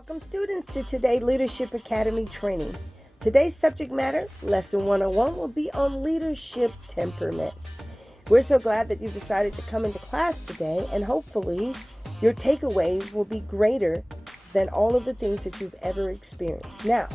Welcome students to Today Leadership Academy training. Today's subject matter, Lesson 101, will be on leadership temperament. We're so glad that you decided to come into class today, and hopefully your takeaways will be greater than all of the things that you've ever experienced. Now,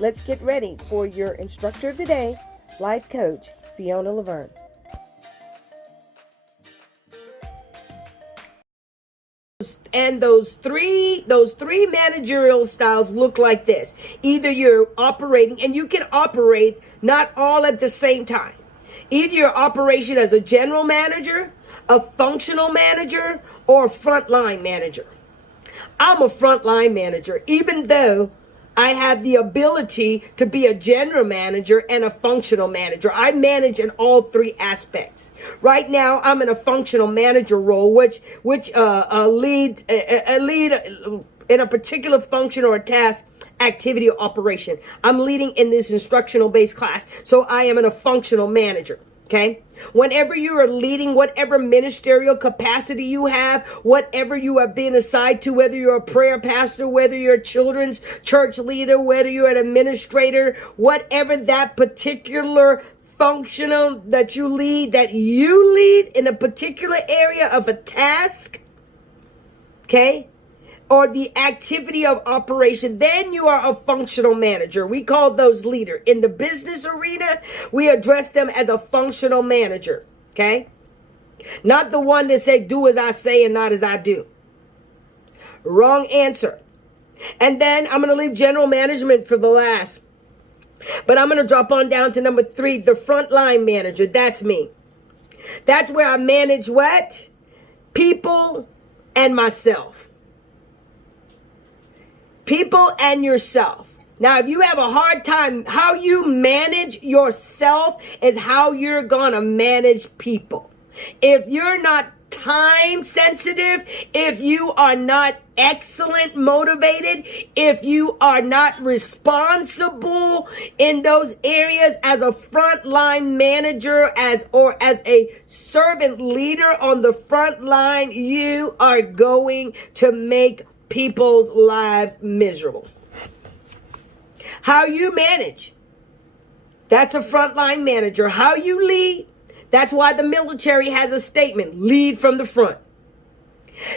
let's get ready for your instructor of the day, life coach, Fiona Laverne. And those three managerial styles look like this. Either you're operating, and you can operate not all at the same time. Either you're operation as a general manager, a functional manager, or a frontline manager. I'm a frontline manager, even though I have the ability to be a general manager and a functional manager. I manage in all three aspects. Right now, I'm in a functional manager role, which lead in a particular function or a task, activity, or operation. I'm leading in this instructional-based class, so I am in a functional manager. Okay? Whenever you are leading, whatever ministerial capacity you have, whatever you have been assigned to, whether you're a prayer pastor, whether you're a children's church leader, whether you're an administrator, whatever that particular functional that you lead in a particular area of a task, okay? Or the activity of operation, then you are a functional manager. We call those leader. In the business arena, we address them as a functional manager, okay? Not the one that say, do as I say and not as I do. Wrong answer. And then I'm going to leave general management for the last. But I'm going to drop on down to number 3, the frontline manager. That's me. That's where I manage what? People and myself. People and yourself. Now, if you have a hard time, how you manage yourself is how you're going to manage people. If you're not time sensitive, if you are not excellent motivated, if you are not responsible in those areas as a frontline manager, as a servant leader on the front line, you are going to make people's lives miserable. How you manage, that's a frontline manager. How you lead, that's why the military has a statement, lead from the front.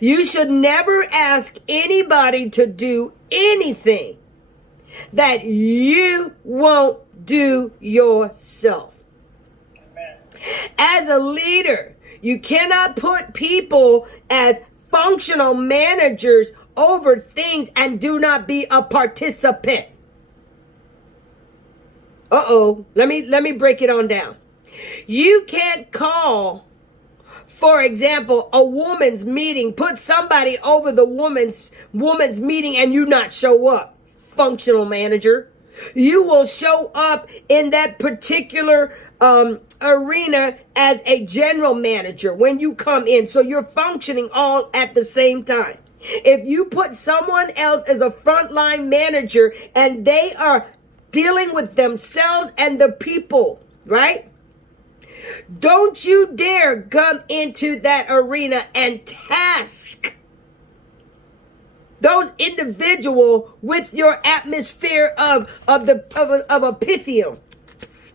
You should never ask anybody to do anything that you won't do yourself. Amen. As a leader, you cannot put people as functional managers over things and do not be a participant. Let me break it on down. You can't call, for example, a woman's meeting, put somebody over the woman's meeting and you not show up. Functional manager. You will show up in that particular arena as a general manager when you come in. So you're functioning all at the same time. If you put someone else as a frontline manager and they are dealing with themselves and the people, right? Don't you dare come into that arena and task those individuals with your atmosphere of a pythium.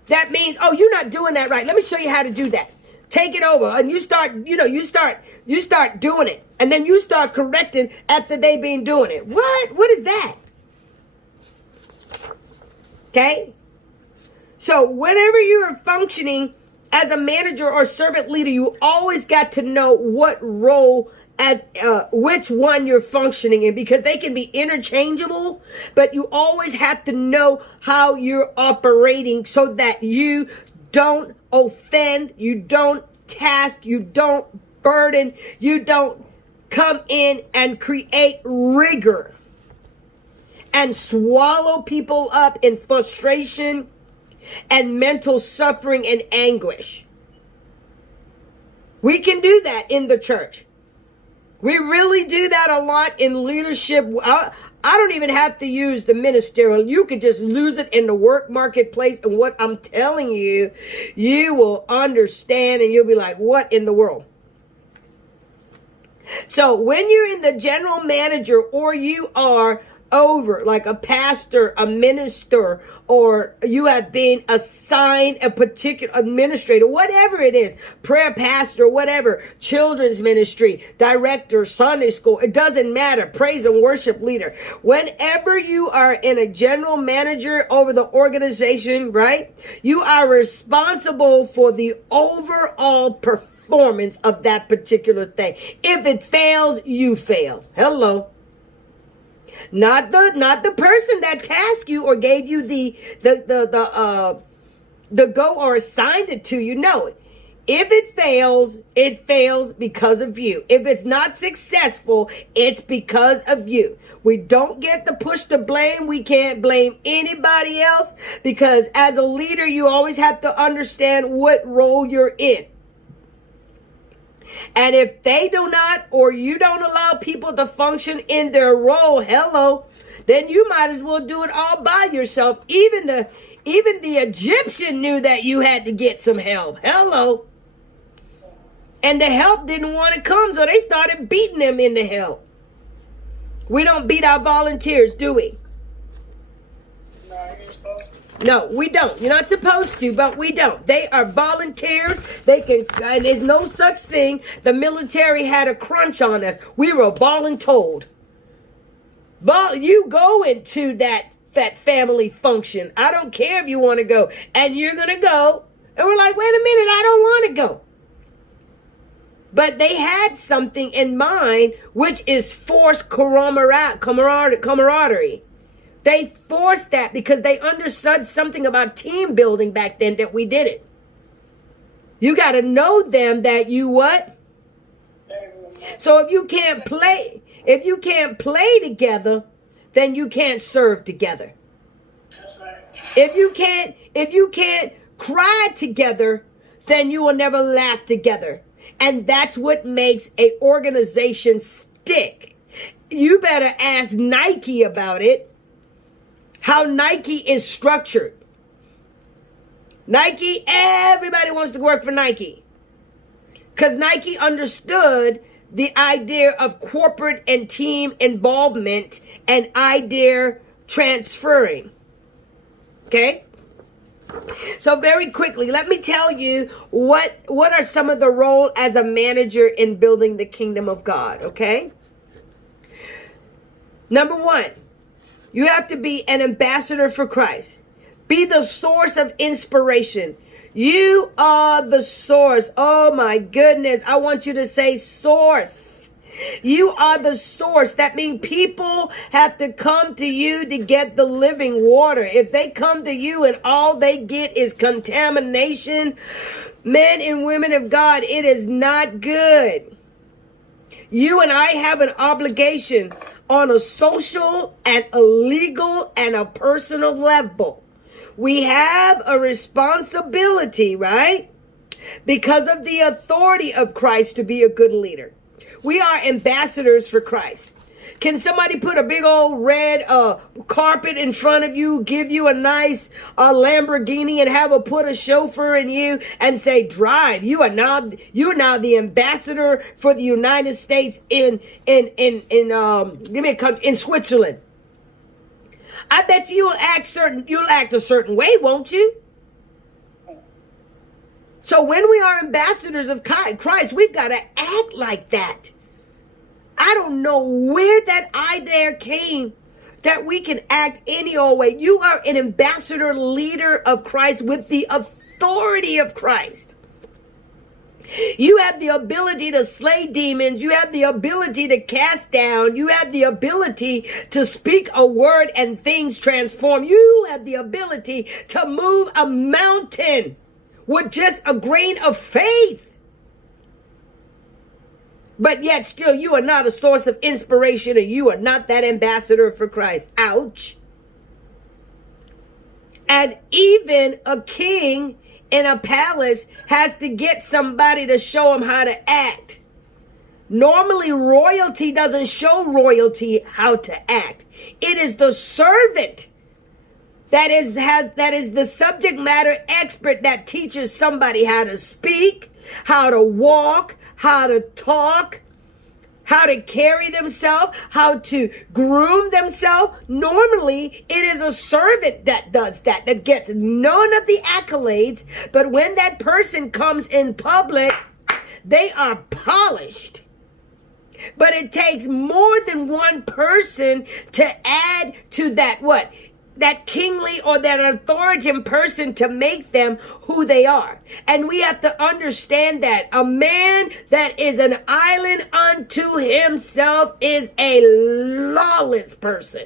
That means, oh, you're not doing that right. Let me show you how to do that. Take it over. And you start doing it. And then you start correcting after they been doing it. What is that? Okay? So whenever you're functioning as a manager or servant leader, you always got to know what role which one you're functioning in, because they can be interchangeable, but you always have to know how you're operating so that you don't offend, you don't task, you don't burden, you don't come in and create rigor and swallow people up in frustration and mental suffering and anguish. We can do that in the church. We really do that a lot in leadership. I don't even have to use the ministerial. You could just lose it in the work marketplace. And what I'm telling you, you will understand and you'll be like, what in the world? So when you're in the general manager or you are over, like a pastor, a minister, or you have been assigned a particular administrator, whatever it is, prayer pastor, whatever, children's ministry, director, Sunday school, it doesn't matter, praise and worship leader. Whenever you are in a general manager over the organization, right, you are responsible for the overall performance of that particular thing. If it fails, you fail. Hello. Not the person that tasked you or gave you the go or assigned it to you. No. If it fails because of you. If it's not successful, it's because of you. We don't get to push the blame. We can't blame anybody else, because as a leader, you always have to understand what role you're in. And if they do not, or you don't allow people to function in their role, hello, then you might as well do it all by yourself. Even the Egyptian knew that you had to get some help. Hello. And the help didn't want to come, so they started beating them into help. We don't beat our volunteers, do we? No, you ain't supposed to. No, we don't. You're not supposed to, but we don't. They are volunteers. They can, and there's no such thing. The military had a crunch on us. We were voluntold. You go into that family function. I don't care if you want to go. And you're going to go. And we're like, wait a minute, I don't want to go. But they had something in mind, which is forced camaraderie. They forced that because they understood something about team building back then that we didn't. You got to know them that you what? So if you can't play together, then you can't serve together. That's right. If you can't cry together, then you will never laugh together. And that's what makes an organization stick. You better ask Nike about it. How Nike is structured. Nike, everybody wants to work for Nike. Because Nike understood the idea of corporate and team involvement and idea transferring. Okay? So very quickly, let me tell you what are some of the role as a manager in building the kingdom of God, okay? Number one, you have to be an ambassador for Christ. Be the source of inspiration. You are the source. Oh my goodness. I want you to say source. You are the source. That means people have to come to you to get the living water. If they come to you and all they get is contamination, men and women of God, it is not good. You and I have an obligation on a social and a legal and a personal level. We have a responsibility, right? Because of the authority of Christ to be a good leader. We are ambassadors for Christ. Can somebody put a big old red carpet in front of you, give you a nice Lamborghini, and have put a chauffeur in you and say, drive? You are now the ambassador for the United States in Switzerland. I bet you'll act a certain way, won't you? So when we are ambassadors of Christ, we've got to act like that. I don't know where that idea came that we can act any old way. You are an ambassador leader of Christ with the authority of Christ. You have the ability to slay demons. You have the ability to cast down. You have the ability to speak a word and things transform. You have the ability to move a mountain with just a grain of faith. But yet still you are not a source of inspiration, and you are not that ambassador for Christ. Ouch. And even a king in a palace has to get somebody to show him how to act. Normally, royalty doesn't show royalty how to act. It is the servant that is the subject matter expert that teaches somebody how to speak, how to walk, how to talk, how to carry themselves, how to groom themselves. Normally, it is a servant that does that gets none of the accolades. But when that person comes in public, they are polished. But it takes more than one person to add to that, what? That kingly or that authoritative person to make them who they are. And we have to understand that a man that is an island unto himself is a lawless person.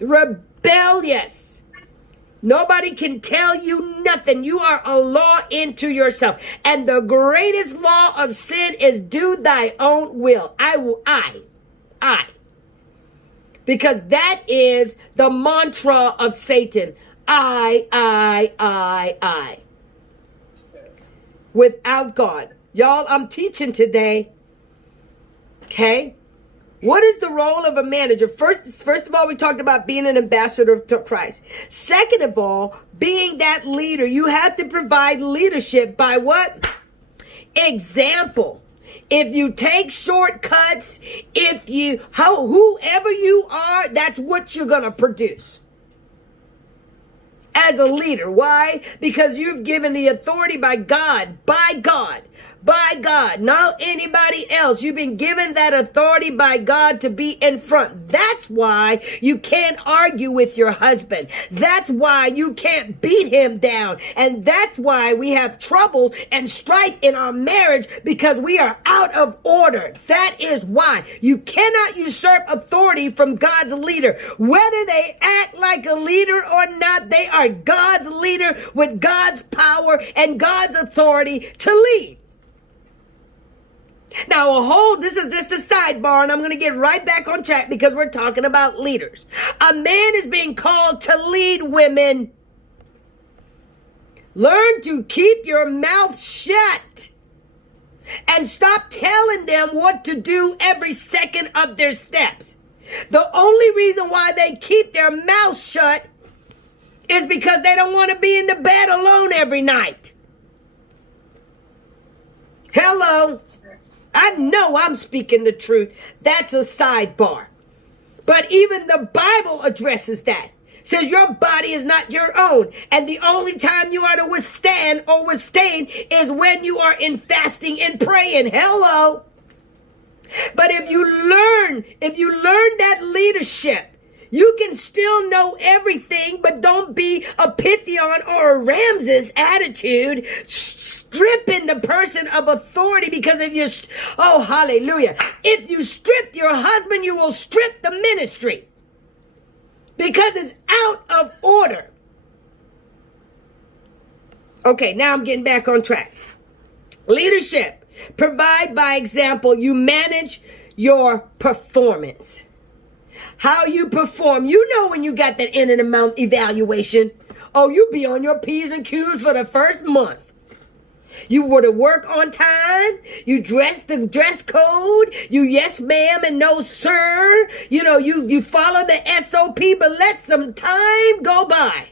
Rebellious. Nobody can tell you nothing. You are a law into yourself. And the greatest law of sin is do thy own will. I. Because that is the mantra of Satan. I. Without God. Y'all, I'm teaching today. Okay? What is the role of a manager? First of all, we talked about being an ambassador to Christ. Second of all, being that leader, you have to provide leadership by what? Example. If you take shortcuts, whoever you are, that's what you're going to produce. As a leader. Why? Because you've given the authority by God, not anybody else. You've been given that authority by God to be in front. That's why you can't argue with your husband. That's why you can't beat him down. And that's why we have trouble and strife in our marriage, because we are out of order. That is why you cannot usurp authority from God's leader. Whether they act like a leader or not, they are God's leader with God's power and God's authority to lead. Now, this is just a sidebar, and I'm going to get right back on track because we're talking about leaders. A man is being called to lead women. Learn to keep your mouth shut and stop telling them what to do every second of their steps. The only reason why they keep their mouth shut is because they don't want to be in the bed alone every night. Hello. I know I'm speaking the truth. That's a sidebar. But even the Bible addresses that. Says your body is not your own. And the only time you are to withstand is when you are in fasting and praying. Hello. But if you learn that leadership, you can still know everything, but don't be a Pythian or a Ramses attitude, stripping the person of authority. Because if you strip your husband, you will strip the ministry, because it's out of order. Okay, now I'm getting back on track. Leadership. Provide by example. You manage your performance. How you perform. You know when you got that in and amount evaluation. Oh, you be on your P's and Q's for the first month. You were to work on time. You dress the dress code. You yes ma'am and no sir. You follow the SOP, but let some time go by.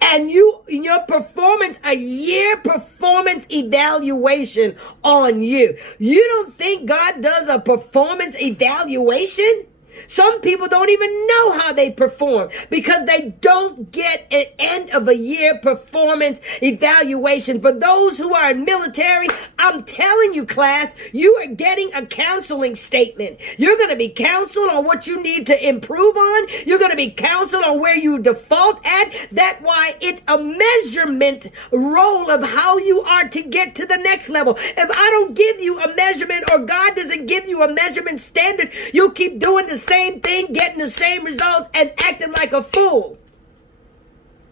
And your performance, a year performance evaluation on you. You don't think God does a performance evaluation? Some people don't even know how they perform because they don't get an end of a year performance evaluation. For those who are in military, I'm telling you, class, you are getting a counseling statement. You're going to be counseled on what you need to improve on. You're going to be counseled on where you default at. That's why it's a measurement role of how you are to get to the next level. If I don't give you a measurement, or God doesn't give you a measurement standard, you'll keep doing the same thing, getting the same results, and acting like a fool.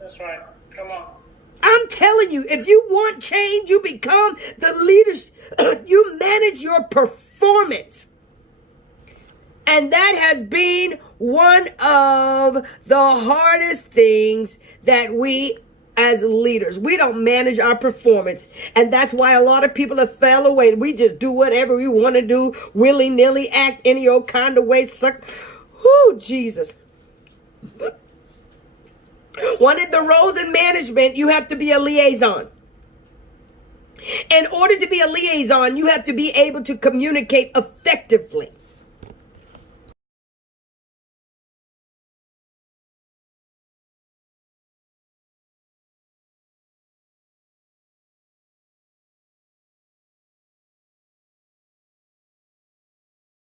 That's right. Come on. I'm telling you, if you want change, you become the leaders. You manage your performance. And that has been one of the hardest things that we as leaders, we don't manage our performance. And that's why a lot of people have fell away. We just do whatever we want to do, willy-nilly, act any old kind of way. Suck. Whoo, Jesus. One of the roles in management, you have to be a liaison. In order to be a liaison, you have to be able to communicate effectively.